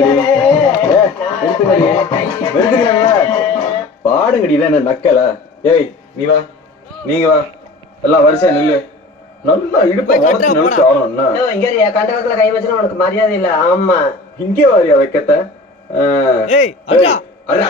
மாட்டிடமே நாரப்பைய கைய வெறுத்துக்கிறேன்ல? பாடுங்கடி இதான் என்ன நக்கல. ஏய் நீ வா. நீங்க வா. எல்லாம் வரிசையா நில்லு. நல்லா இடுப்ப போய் வளர்த்து நினைச்சு ஆடணும்னா இங்க கண்டவர்களை கை வச்சுனா உனக்கு மரியாதை இல்ல. ஆமா. இங்கே வாரியா வைக்கத்த. ஏய் அடா அடா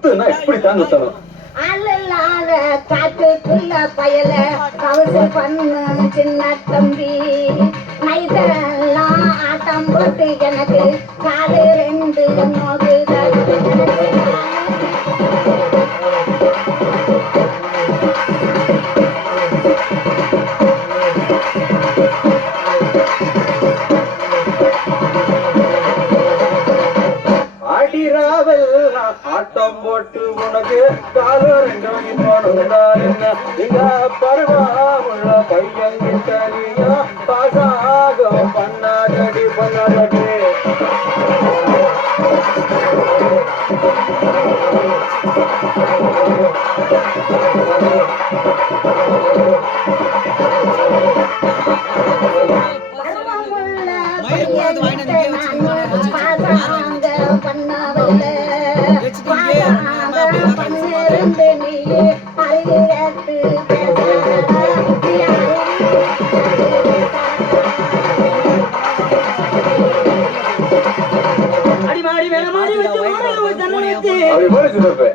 குத்துனா இப்படித்தான் குத்தணும் அல்லாத காட்டுக்குள்ள பயல கவுசு பண்ணு சின்ன தம்பி. நைட்டெல்லாம் ஆட்டம் போட்டு எனக்கு காலு ரெண்டு நோகுதல் பருவாமுள்ள பையன் கிட்ட நீயா? பாசாக பண்ணாதடி பண்ணாதடி. பருவமுள்ள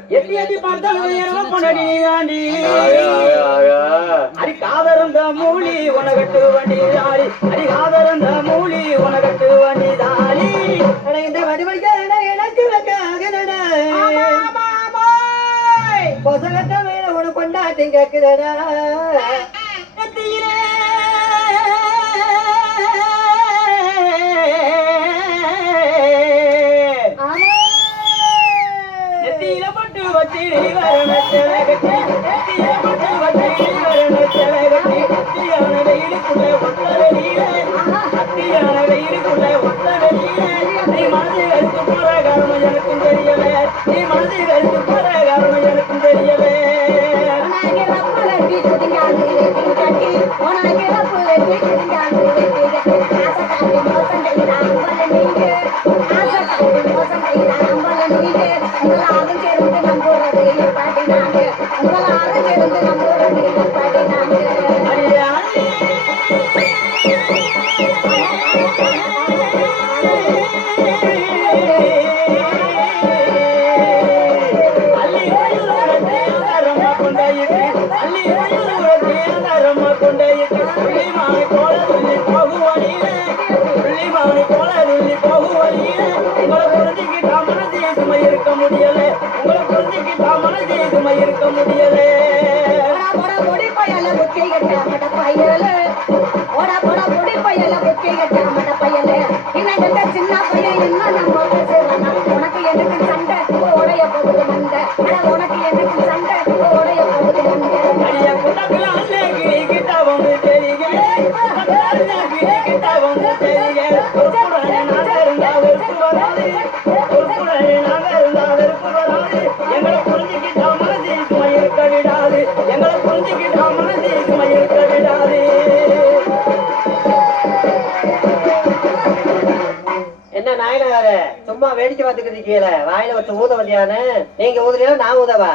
எட்டி எட்டி பார்த்தாலும் ஆயா ஆயா அடி காதரந்த மூலி உனகட்டு வண்டி தாரி அடி காதரந்த மூலி உனகட்டு வண்டி தாரி அட இந்த வடிவடிக்க எனக்கு வெக்காகுதடா பொசகட்ட மேல உன கொண்டாட்டி கேக்குதடா. நீ மனதை வைத்து போற காரணம் எனக்கும் தெரியல. நீ மனதை வைத்து அடியே சின்ன என்ன சும்மா வேடிக்கை பார்த்துக்கிட்டு இருக்கீங்கள? வாயில வச்சு ஊத வந்தியானு நீங்க ஊதுறீங்களா நான் ஊதவா?